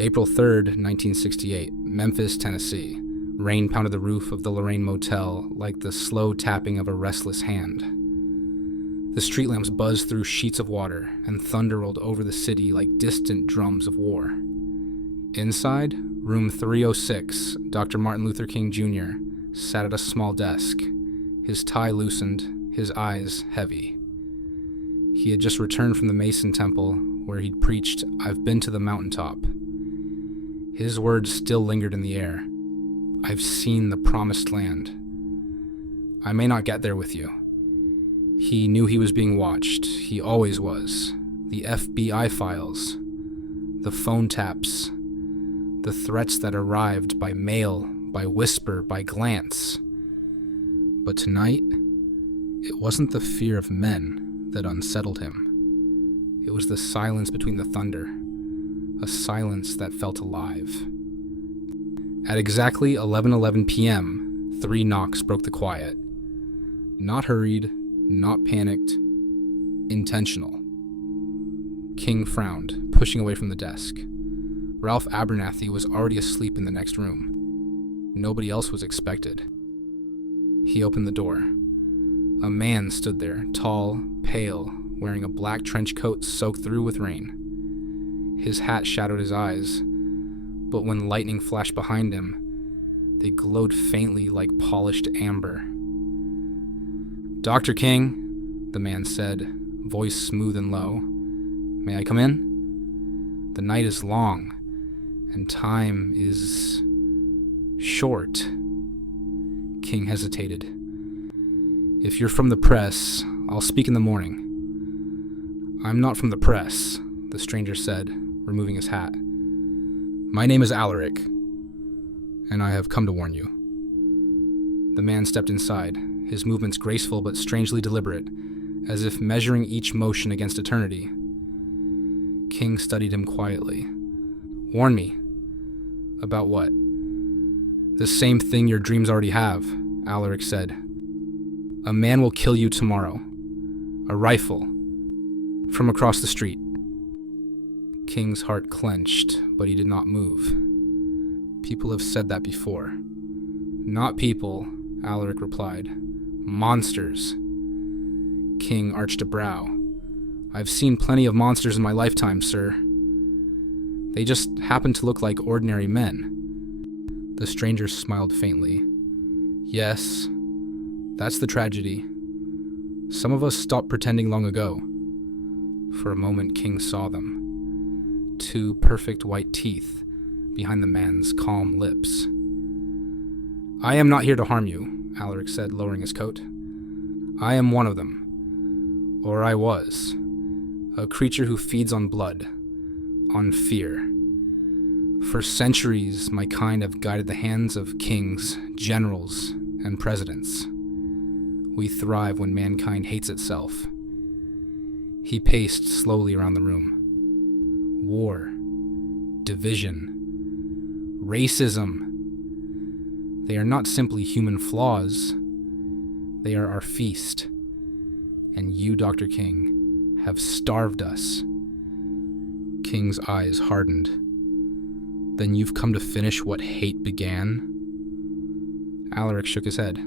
April 3rd, 1968, Memphis, Tennessee. Rain pounded the roof of the Lorraine Motel like the slow tapping of a restless hand. The street lamps buzzed through sheets of water, and thunder rolled over the city like distant drums of war. Inside, room 306, Dr. Martin Luther King Jr. sat at a small desk, his tie loosened, his eyes heavy. He had just returned from the Mason Temple, where he'd preached, "I've been to the mountaintop." His words still lingered in the air. "I've seen the promised land. I may not get there with you." He knew he was being watched. He always was. The FBI files, the phone taps, the threats that arrived by mail, by whisper, by glance. But tonight, it wasn't the fear of men that unsettled him. It was the silence between the thunder, a silence that felt alive. At exactly 11:11 p.m., 3 knocks broke the quiet. Not hurried, not panicked, intentional. King frowned, pushing away from the desk. Ralph Abernathy was already asleep in the next room. Nobody else was expected. He opened the door. A man stood there, tall, pale, wearing a black trench coat soaked through with rain. His hat shadowed his eyes, but when lightning flashed behind him, they glowed faintly like polished amber. "Dr. King," the man said, voice smooth and low. "May I come in? The night is long, and time is short." King hesitated. "If you're from the press, I'll speak in the morning." "I'm not from the press," the stranger said, removing his hat. "My name is Alaric, and I have come to warn you." The man stepped inside, his movements graceful but strangely deliberate, as if measuring each motion against eternity. King studied him quietly. "Warn me. About what?" "The same thing your dreams already have," Alaric said. "A man will kill you tomorrow. A rifle. From across the street." King's heart clenched, but he did not move. "People have said that before." "Not people," Alaric replied. "Monsters." King arched a brow. "I've seen plenty of monsters in my lifetime, sir. They just happen to look like ordinary men." The stranger smiled faintly. "Yes, that's the tragedy. Some of us stopped pretending long ago." For a moment, King saw them. 2 perfect white teeth behind the man's calm lips. "I am not here to harm you," Alaric said, lowering his coat. "I am one of them. Or I was. A creature who feeds on blood, on fear. For centuries, my kind have guided the hands of kings, generals, and presidents. We thrive when mankind hates itself." He paced slowly around the room. "War, division, racism. They are not simply human flaws. They are our feast. And you, Dr. King, have starved us." King's eyes hardened. "Then you've come to finish what hate began?" Alaric shook his head.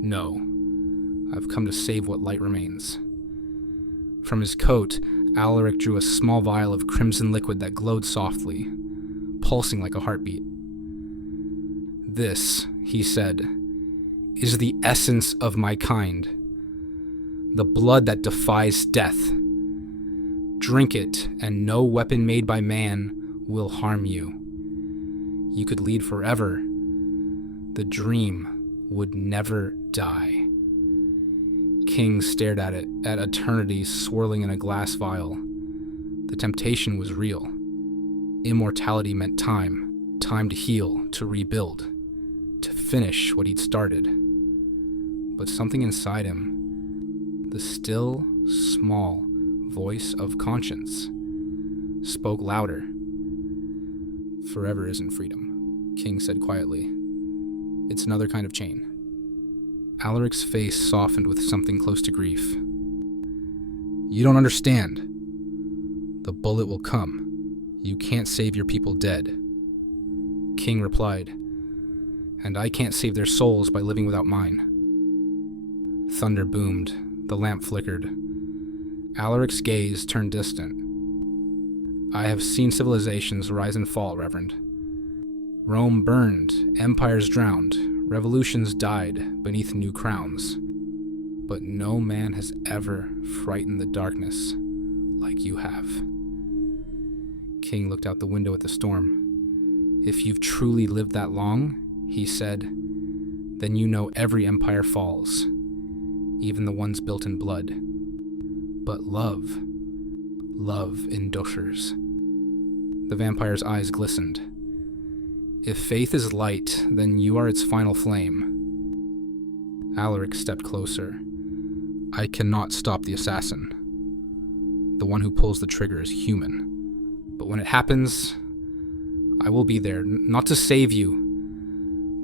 "No, I've come to save what light remains." From his coat, Alaric drew a small vial of crimson liquid that glowed softly, pulsing like a heartbeat. "This," he said, "is the essence of my kind. The blood that defies death. Drink it, and no weapon made by man will harm you. You could lead forever. The dream would never die." King stared at it, at eternity swirling in a glass vial. The temptation was real. Immortality meant time. Time to heal, to rebuild, to finish what he'd started. But something inside him, the still, small voice of conscience, spoke louder. "Forever isn't freedom," King said quietly. "It's another kind of chain." Alaric's face softened with something close to grief. "You don't understand. The bullet will come. You can't save your people dead. King replied, and I can't save their souls by living without mine. Thunder boomed. The lamp flickered. Alaric's gaze turned distant. I have seen civilizations rise and fall, Reverend. Rome burned, empires drowned, revolutions died beneath new crowns. But no man has ever frightened the darkness like you have. King looked out the window at the storm. If you've truly lived that long, he said, then you know every empire falls, even the ones built in blood. But love endures. The vampire's eyes glistened. If faith is light, then you are its final flame. Alaric stepped closer. I cannot stop the assassin. The one who pulls the trigger is human. But when it happens, I will be there, not to save you,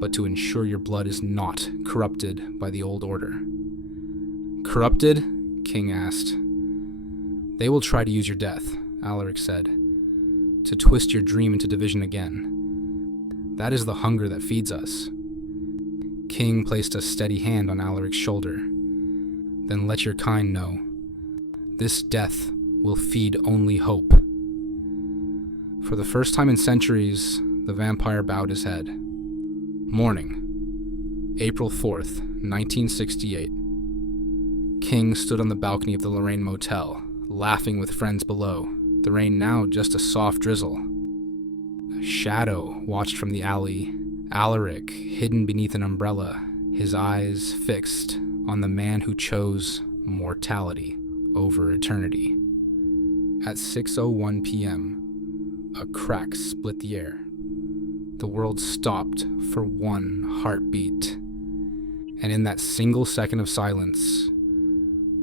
but to ensure your blood is not corrupted by the old order. Corrupted? King asked. They will try to use your death, Alaric said, to twist your dream into division again. That is the hunger that feeds us. King placed a steady hand on Alaric's shoulder. Then let your kind know. This death will feed only hope. For the first time in centuries, the vampire bowed his head. Morning, April 4th, 1968. King stood on the balcony of the Lorraine Motel, laughing with friends below, the rain now just a soft drizzle. A shadow watched from the alley, Alaric hidden beneath an umbrella, his eyes fixed on the man who chose mortality over eternity. At 6:01 p.m., a crack split the air. The world stopped for one heartbeat. And in that single second of silence,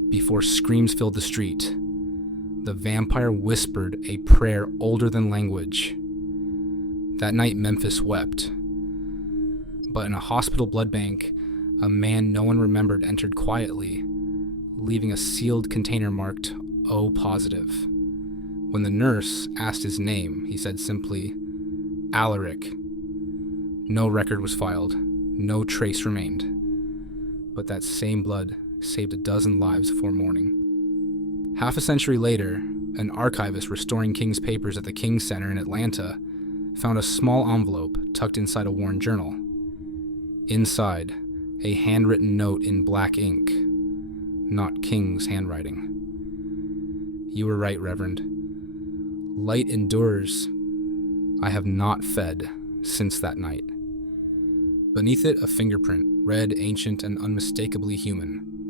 before screams filled the street, the vampire whispered a prayer older than language. That night, Memphis wept. But in a hospital blood bank, a man no one remembered entered quietly, leaving a sealed container marked O positive. When the nurse asked his name, he said simply, Alaric. No record was filed, no trace remained. But that same blood saved a dozen lives before morning. Half a century later, an archivist restoring King's papers at the King Center in Atlanta found a small envelope tucked inside a worn journal. Inside, a handwritten note in black ink, not King's handwriting. You were right, Reverend. Light endures. I have not fed since that night. Beneath it, a fingerprint, red, ancient, and unmistakably human.